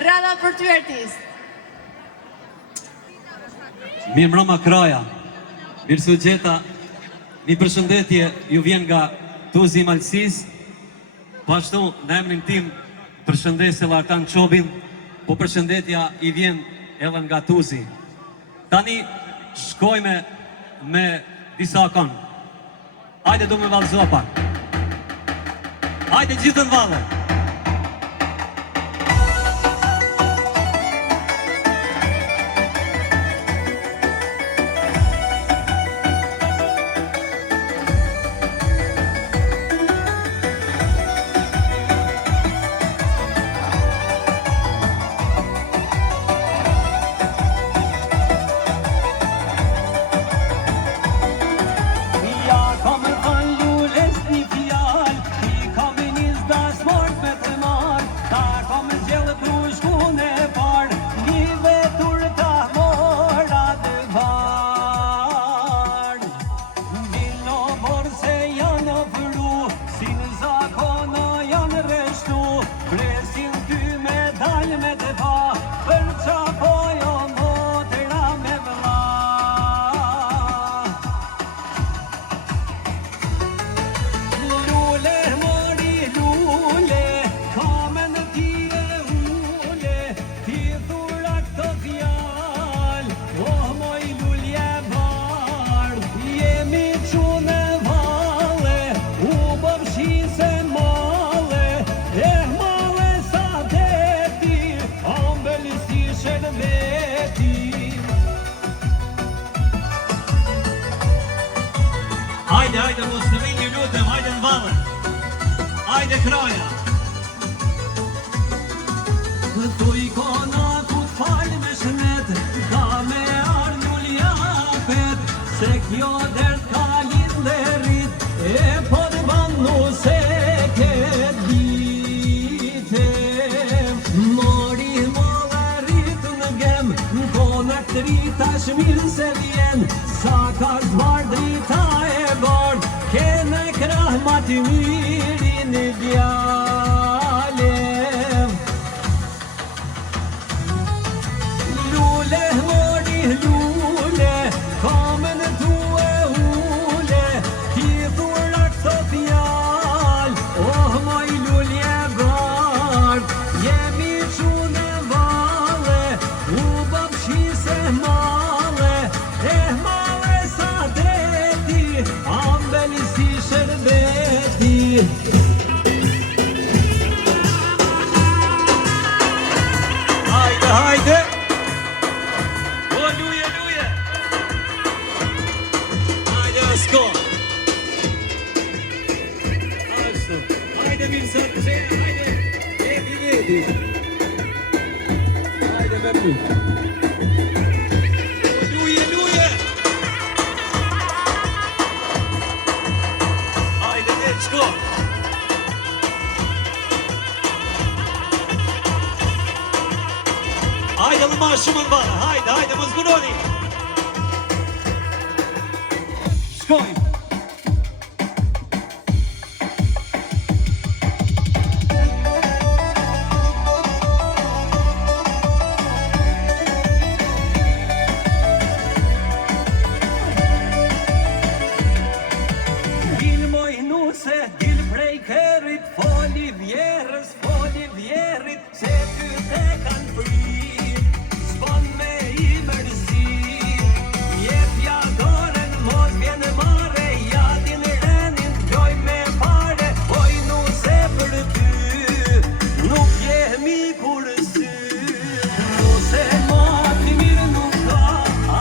Rada për ty artist. Mirë mbrëma kraja. Mirë se u gjeta. Një përshëndetje ju vjen nga Tuzi Malësis. Po ashtu në emrin tim përshëndesje Artan Çobin, po përshëndetja i vjen edhe nga Tuzi. Tani shkojme me disa këngë. Hajde do me vallëzoa pak. Hajde gjithë në valle. Hajde, mos të vini lutem, hajde në valle. Hajde kraja. Thuj kona ku t'falj me shnet, ka me arnjull japet, se kjo dert ka linderit, e po të bandu se ket dite. Mori mollarit në gem, kona këtrita shmil se vjen, sa ka zbar drita e bard, kene krah ma t'i mirin i djalem. Lule, mori, lule, kamen tu e ule, ti thura këto fjall, oh moj lulje bard, jemi qune valle, u babshi se male, male sa dreti, ambeli si shërbeti. Hajde! O, luje! Hajde, s'ko! Ashtu, hajde mirë sa të qenë, hajde! Jeti! Hajde me mu! O, luje! Hajde, s'ko! Hajde dhe ma shumë në barë, hajde, mos gëroni! Shkojmë! Dil moj nuse, dil prej kërit, foli vjerës, se ty te kanë prit, s'bon me i mërzit, jepja doren, mos vjen mare, ja din renin, gjoj me pare, oj nuse për ty, nuk jemi kur sy, nuse mati mirë nuk ka,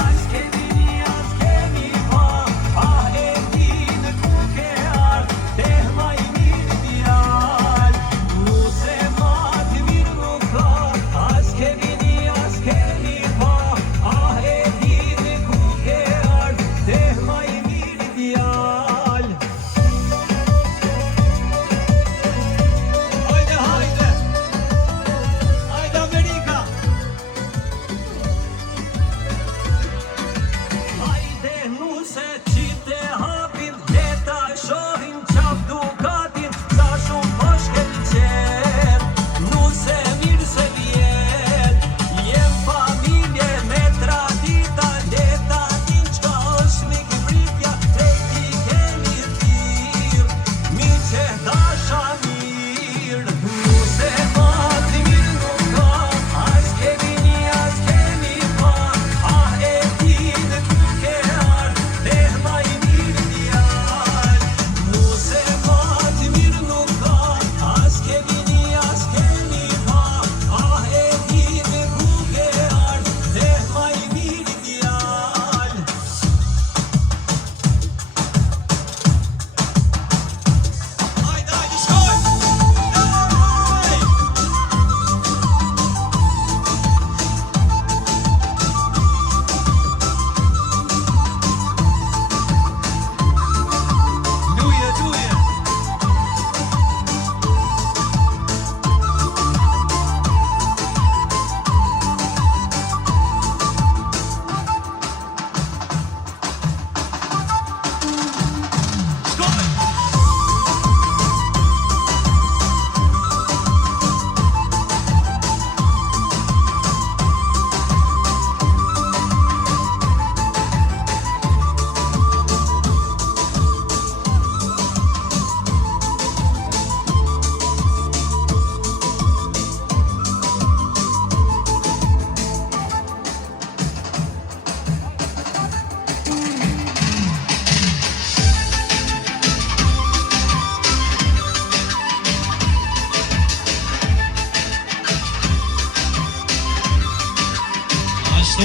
as kemi pa, e di në ku ke ardh, te ma i mirë djall, nuse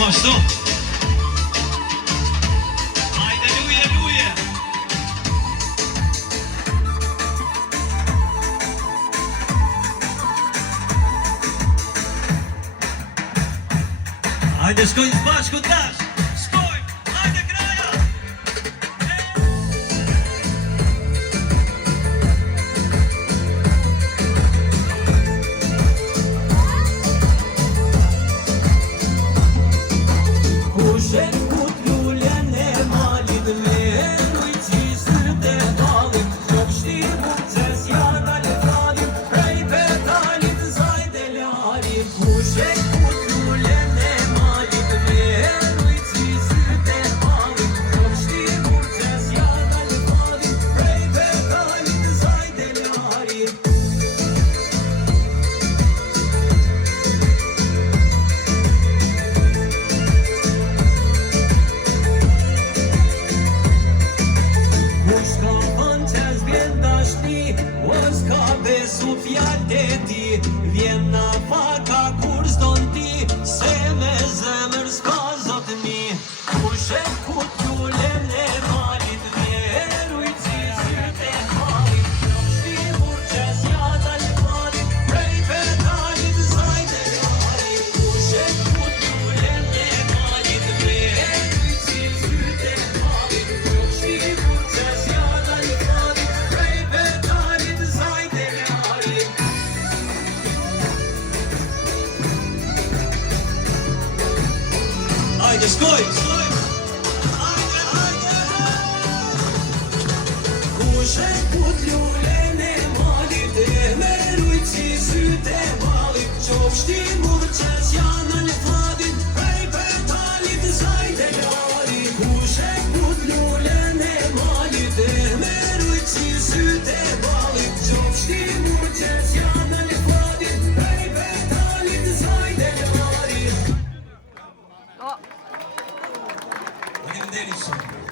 Ashtu. Hajde luje, luje. Hajde shkojnë bashku tash. Shkojnë, hajde kraja. Kushen kut lullen e malit me rujtësi syrte balit Qopshti bukces jana le falit prej petalit zajde larit Kushen kut lullen e malit me rujtësi syrte balit Qopshti bukces jana le falit prej petalit zajde larit S'ka besu fjallë e ti Vjen në faka kur s'don ti Se me zemër s'ka zotëni Kushen kut lullen e malit Me rujtësi syrte malit Qopshti burqes jata le falit Prej petalit zajde larit Kushen kut lullen e malit Me rujtësi syrte malit Qopshti burqes jata le falit Prej petalit zajde larit Hajde shkoj. Hajde, hajde. Kushen kut lullen e malit E me rujtësi syte balit Qopshti burqes jana le falit Prej petalit zajde larit Kushen kut lullen e malit E me rujtësi syte balit Qopshti burqes jana le falit Prej petalit zajde larit Faleminderit shumë.